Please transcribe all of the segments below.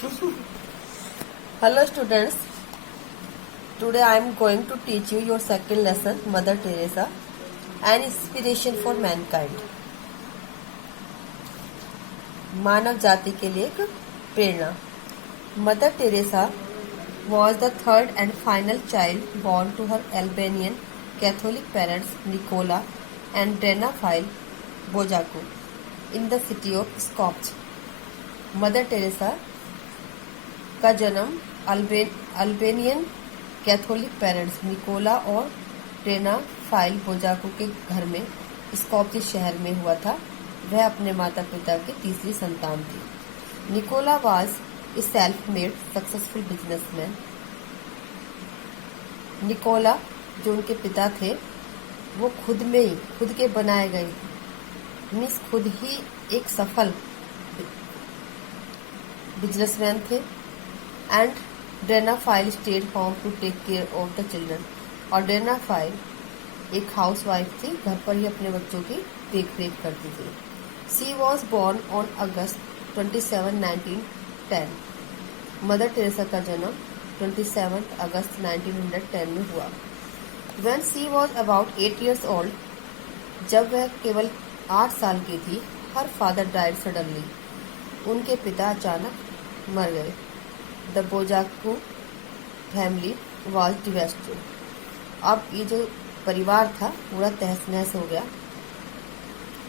Hello students, today I am going to teach you your second lesson, Mother Teresa, an inspiration for mankind. मानव जाति के लिए एक प्रेरणा. Mother Teresa was the third and final child born to her Albanian Catholic parents Nicola and Drena File Bojaku in the city of Skopje. Mother Teresa का जन्म Albanian Catholic parents Nicola और टेना file बोजाकू के घर में स्कॉप्जे शहर में हुआ था. वह अपने माता पिता की तीसरी संतान थी. Nikola was a self made successful businessman. Nikola जो उनके पिता थे वो खुद के बनाए गए मीन्स खुद ही एक सफल बिजनेसमैन थे. And Dranafile stayed home to take care of the children. और ड्रेना फाइल एक हाउस वाइफ थी, घर पर ही अपने बच्चों की देख रेख करती थी. She was born on August 27, 1910. Mother Teresa का जन्म 27 अगस्त 1910 में हुआ. When she was about 8 years old, जब वह केवल 8 साल की थी, हर फादर डाइड सडनली. उनके पिता अचानक मर गए. The Bojaxhiu family was devastated. अब ये जो परिवार था पूरा तहस नहस हो गया.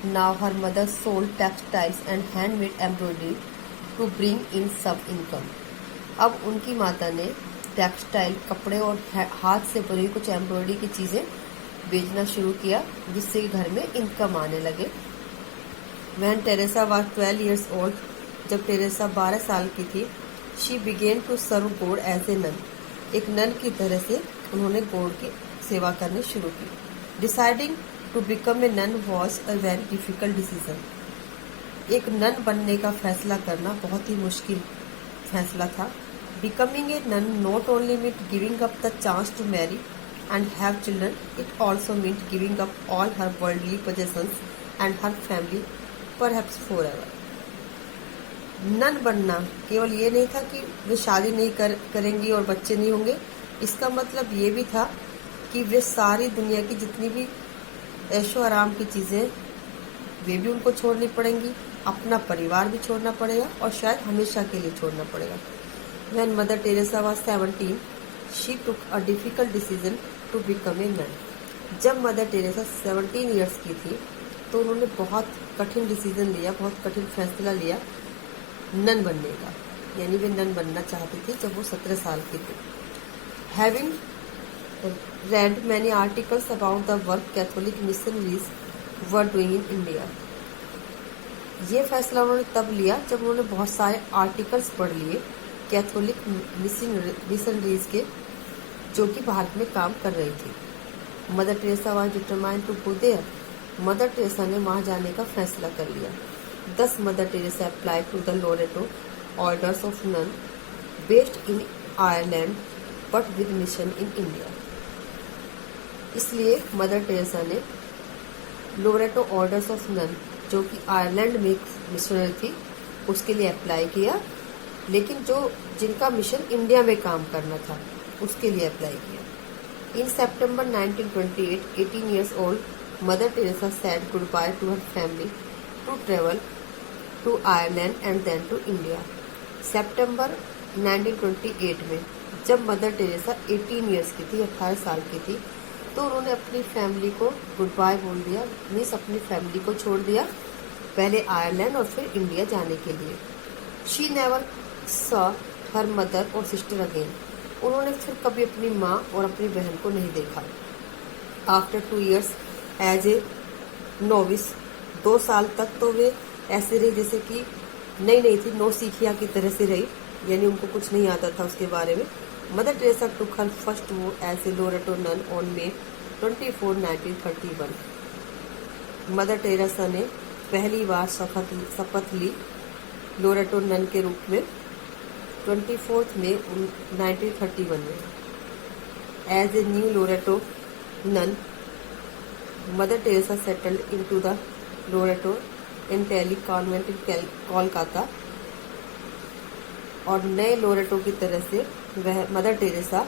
Now her mother sold textiles and handmade embroidery to bring in some income. अब उनकी माता ने टेक्सटाइल कपड़े और हाथ से बनी कुछ एम्ब्रॉयडरी की चीज़ें बेचना शुरू किया, जिससे घर में इनकम आने लगे. When Teresa was 12 years old, जब टेरेसा 12 साल की थी, she began to serve God as a nun. एक नन की तरह से उन्होंने गॉड की सेवा करनी शुरू की. Deciding to become a nun was a very difficult decision. एक नन बनने का फैसला करना बहुत ही मुश्किल फैसला था. Becoming a nun not only meant giving up the chance to marry and have children, it also meant giving up all her worldly possessions and her family perhaps forever. Nun बनना केवल ये नहीं था कि वे शादी नहीं करेंगी और बच्चे नहीं होंगे. इसका मतलब ये भी था कि वे सारी दुनिया की जितनी भी ऐशो आराम की चीज़ें वे भी उनको छोड़नी पड़ेंगी, अपना परिवार भी छोड़ना पड़ेगा और शायद हमेशा के लिए छोड़ना पड़ेगा. When Mother Teresa was 17, she took a difficult decision to become a nun. जब मदर टेरेसा 17 years की थी तो उन्होंने बहुत कठिन डिसीजन लिया, बहुत कठिन फैसला लिया नन बनने का. यानी वे नन बनना चाहती थी जब वो 17 साल की थी. Having red many articles about the work Catholic missionaries were doing in India. ये फैसला उन्होंने तब लिया जब उन्होंने बहुत सारे आर्टिकल्स पढ़ लिए कैथोलिक मिशनरीज के, जो कि भारत में काम कर रही थी. Mother Teresa was determined to go there. Mother Teresa ने वहां जाने का फैसला कर लिया. Thus, Mother Teresa applied to the Loreto Orders of Nuns based in Ireland but with mission in India. इसलिए मदर टेरेसा ने लोरेटो ऑर्डर्स ऑफ नन, जो कि आयरलैंड में मिशनरी थी, उसके लिए अप्लाई किया, लेकिन जिनका मिशन इंडिया में काम करना था उसके लिए अप्लाई किया. इन September 1928, 18 years old, Mother Teresa said goodbye to her family to travel to Ireland and then to India. September 1928 में जब मदर टेरेसा 18 years की थी, 18 साल की थी, तो उन्होंने अपनी फैमिली को गुड बाय बोल दिया, मीन्स अपनी फैमिली को छोड़ दिया, पहले आयरलैंड और फिर इंडिया जाने के लिए. She never saw her mother और सिस्टर अगेन. उन्होंने फिर कभी अपनी माँ और अपनी बहन को नहीं देखा. After 2 years as a novice, 2 साल तक तो वे ऐसे रही जैसे कि नहीं थी, नो सीखिया की तरह से रही, यानी उनको कुछ नहीं आता था उसके बारे में. Mother Teresa took her first vows as a Loreto nun on May 24, 1931. Mother Teresa ने पहली बार शपथ ली लोरेटो नन के रूप में 24 May 1931 में. As a new Loreto nun, Mother Teresa settled into the Loreto in Delhi convent in Kolkata और नए Loreto की तरह से वह mother Teresa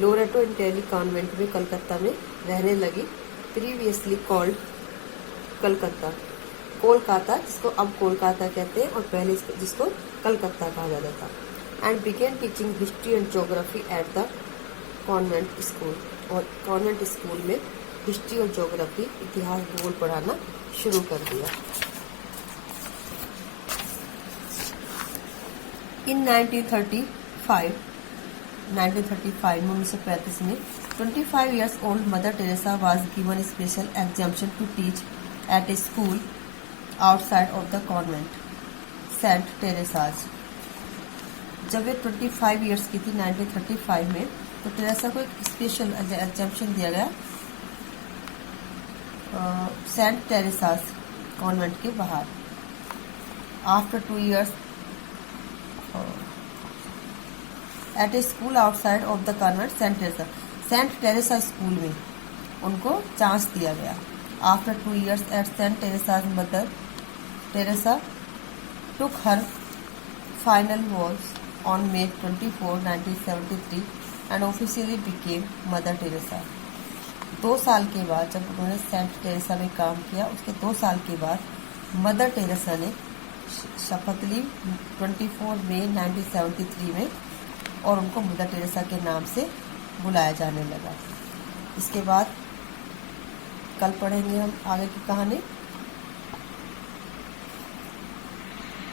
Loreto Intelli convent में कलकत्ता में रहने लगी, प्रीवियसली कॉल्ड कलकत्ता, कोलकाता, जिसको अब कोलकाता कहते हैं और पहले जिसको कलकत्ता कहा जाता था। And began teaching history and geography at the convent school, और कॉन्वेंट स्कूल में हिस्ट्री और ज्योग्राफी, इतिहास भूगोल पढ़ाना शुरू कर दिया। इन 1935 में 1935 में 25 years old mother Teresa was given special exemption to teach at a school outside of the convent, Saint Teresa's. जब वे 25 years की थी 1935 में, तो टेरेसा को एक स्पेशल एग्जाम्पशन दिया गया सेंट टेरेसाज कॉन्वेंट के बाहर। After 2 years at a school outside of the convent Saint Teresa school में उनको चांस दिया गया। After 2 years at Saint Teresa's Mother Teresa took her final vows on May 24, 1973 and officially became Mother Teresa. 2 साल के बाद, जब उन्होंने Saint Teresa में काम किया, उसके 2 साल के बाद मदर टेरेसा ने शपथ ली 24 मई 1973 में, और उनको मदर टेरेसा के नाम से बुलाया जाने लगा। इसके बाद कल पढ़ेंगे हम आगे की कहानी।